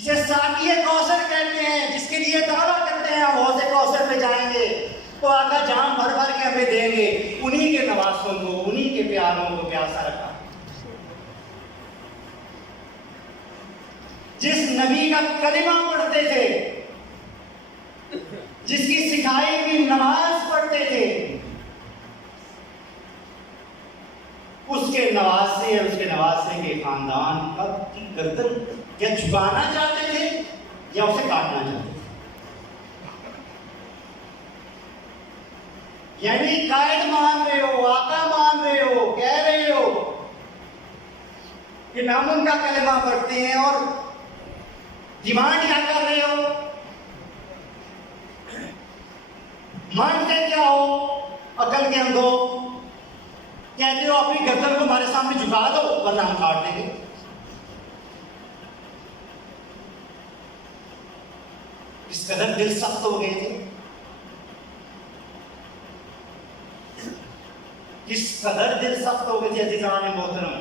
جسے ساقی کوثر کہتے ہیں، جس کے لیے دعویٰ کرتے ہیں ہم حوض کوثر پہ جائیں گے تو آقا جام بھر بھر کے ہمیں دیں گے، انہی کے نواسوں کو، انہی کے پیاروں کو پیاسا رکھا۔ جس نبی کا کلمہ پڑھتے تھے، جس کی سکھائی ہوئی نماز پڑھتے تھے، اس کے نواسے کے خاندان کی گردن یا جھکانا چاہتے تھے یا اسے کاٹنا چاہتے تھے۔ یعنی قائد مان رہے ہو، آقا مان رہے ہو، کہہ رہے ہو کہ ہم ان کا کلمہ پڑھتے ہیں اور ڈیمانڈ کیا کر رہے ہو؟ مانتے کیا ہو؟ عقل کے اندھو کہتے ہو اپنی گردن کو ہمارے سامنے جھکا دو ورنہ ہم کاٹ دیں گے۔ اس قدر دل سخت ہو گئے تھے، کس قدر دل سخت ہو گئے تھے عزیزان محترم۔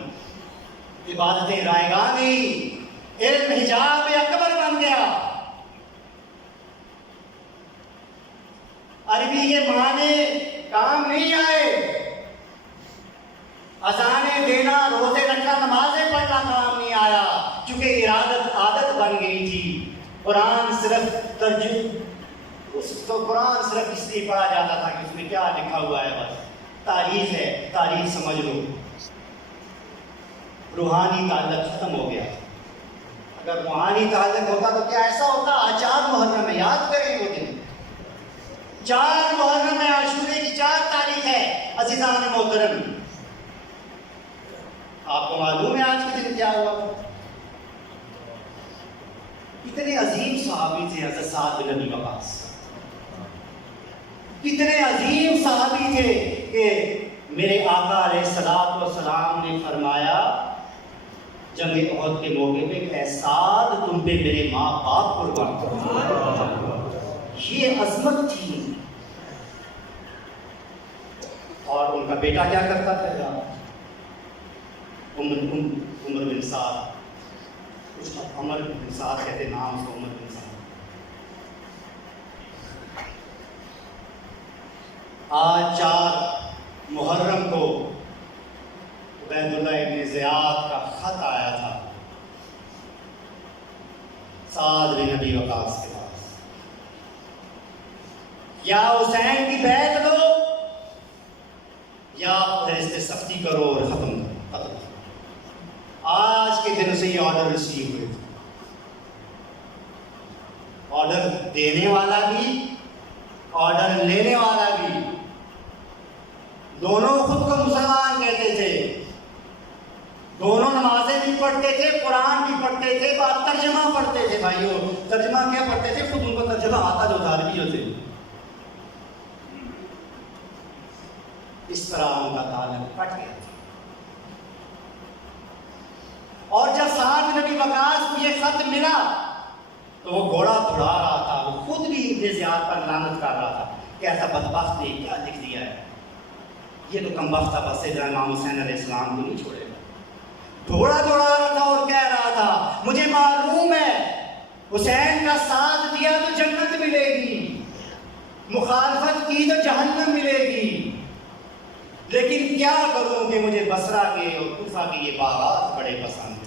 عبادتیں رائگاں نہیں، علم حجاب اکبر بن گیا۔ عربی کے معنی کام نہیں آئے، اذانیں دینا، روزے رکھنا، نمازیں پڑھنا کام نہیں آیا، کیونکہ عادت بن گئی تھی۔ قرآن صرف قرآن صرف اس لیے پڑھا جاتا تھا کہ اس میں کیا لکھا ہوا ہے، بس تاریخ ہے، تاریخ سمجھ لو۔ روحانی تعلق ختم ہو گیا۔ اگر روحانی تعلق ہوتا تو کیا ایسا ہوتا؟ 4 محرم میں یاد کریں وہ دن، 4 محرم میں عاشورے کی 4 تاریخ ہے عزیزان محترم۔ آپ کو معلوم ہے آج کے دن کیا ہوا؟ کتنے عظیم صحابی تھے حضرت سعد بن ابی وقاص، کتنے عظیم صحابی تھے کہ میرے آقا علیہ الصلوۃ والسلام نے فرمایا جنگ احد کے موقع پہ کہ اے سعد تم پہ میرے ماں باپ قربان کرو۔ یہ عظمت تھی۔ اور ان کا بیٹا کیا کرتا تھا؟ عمر بن سعد، اس کا عمر بن سعد کہتے نام اس کو، عمر بن سعد۔ آج 4 محرم کو عبید اللہ ابن زیاد کا خط آیا تھا سعد بن ابی وقاص کے پاس، یا حسین کی بیعت لو یا رشتے سختی کرو اور ختم کرو۔ آج کے دن سے یہ آرڈر ریسیو ہوئے تھے۔ آرڈر دینے والا بھی، آرڈر لینے والا بھی، دونوں خود کو مسلمان کہتے تھے، دونوں نمازیں بھی پڑھتے تھے، قرآن بھی پڑھتے تھے، بات ترجمہ پڑھتے تھے۔ بھائیو ترجمہ کیا پڑھتے تھے؟ خود ان کو ترجمہ آتا جو عربی ہوتے۔ اس طرح ان کا تعلق کٹ گیا تھا۔ اور جب سعد بن ابی وقاص کو یہ خط ملا تو وہ گھوڑا دوڑا رہا تھا، وہ خود بھی ابن زیاد پر لعنت کر رہا تھا کہ ایسا بدبخت نے کیا لکھ دیا ہے، یہ تو کم بخت تھا، بس امام حسین علیہ السلام کو نہیں چھوڑے گا۔ گھوڑا دوڑا رہا تھا اور کہہ رہا تھا مجھے معلوم ہے حسین کا ساتھ دیا تو جنت ملے گی، مخالفت کی تو جہنم ملے گی، لیکن کیا کروں کہ مجھے بصرہ کے اور کوفہ کے یہ باغات بڑے پسند ہیں،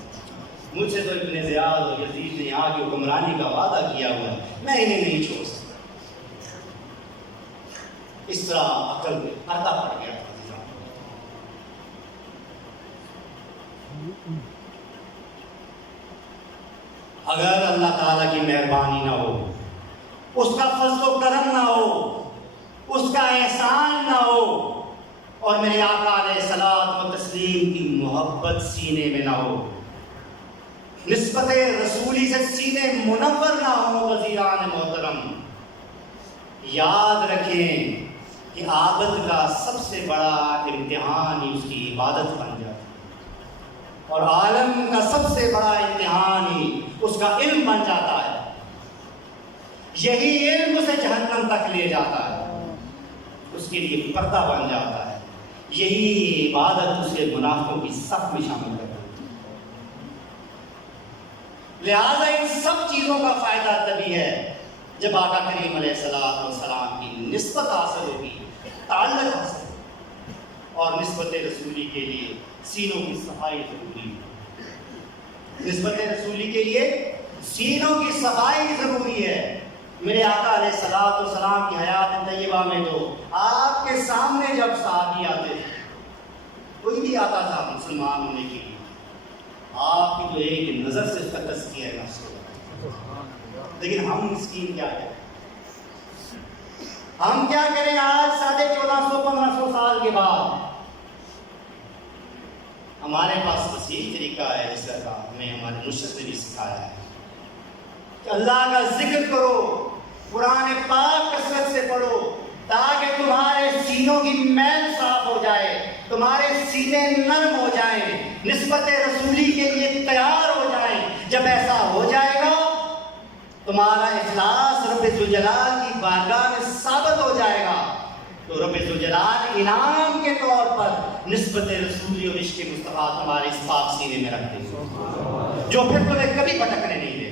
مجھ سے تو ابن زیاد اور یزید نے آگے حکمرانی کا وعدہ کیا ہوا ہے، میں انہیں نہیں چھوڑ سکتا۔ اس طرح عقل میں پردہ پڑ گیا تھا۔ اگر اللہ تعالیٰ کی مہربانی نہ ہو، اس کا فضل و کرم نہ ہو، اس کا احسان نہ ہو، اور میرے آقا علیہ الصلوۃ و تسلیم کی محبت سینے میں نہ ہو، نسبت رسولی سے سینے منور نہ ہو، وزیران محترم یاد رکھیں کہ عابد کا سب سے بڑا امتحان ہی اس کی عبادت بن جاتا ہے، اور عالم کا سب سے بڑا امتحان ہی اس کا علم بن جاتا ہے۔ یہی علم اسے جہنم تک لے جاتا ہے، اس کے لیے پردہ بن جاتا ہے، یہی عبادت اسے منافقوں کی صف میں شامل کرتی ہے۔ لہذا ان سب چیزوں کا فائدہ تبھی ہے جب آقا کریم علیہ السلام کی نسبت حاصل ہوگی، تعلق حاصل ہوگی، اور نسبت رسولی کے لیے سینوں کی صفائی ضروری ہے۔ نسبت رسولی کے لیے سینوں کی صفائی ضروری ہے۔ میرے آقا علیہ السلام کی حیات طیبہ میں تو آپ کے سامنے جب صحابی آتے تھے، کوئی بھی آتا تھا مسلمان ہونے کے لیے، آپ کی تو ایک نظر سے اس کا تزکیہ ہے نفس ہوتا۔ لیکن ہم مسکین کیا کریں، ہم کیا کریں؟ آج 1450-1500 سال کے بعد ہمارے پاس وسیع طریقہ ہے جس کا ہمیں ہمارے مرشد نے بھی سکھایا ہے کہ اللہ کا ذکر کرو، قرآن پاک کثرت سے پڑھو، تاکہ تمہارے سینوں کی میل صاف ہو جائے، تمہارے سینے نرم ہو جائیں، نسبت رسولی کے لیے تیار ہو جائیں۔ جب ایسا ہو جائے گا تمہارا اخلاص رب ذوالجلال کی بارگاہ میں ثابت ہو جائے گا، تو رب ذوالجلال انعام کے طور پر نسبت رسولی اور عشق مصطفیٰ تمہارے اس پاک سینے میں رکھ دے، جو پھر تمہیں کبھی بھٹکنے نہیں دے۔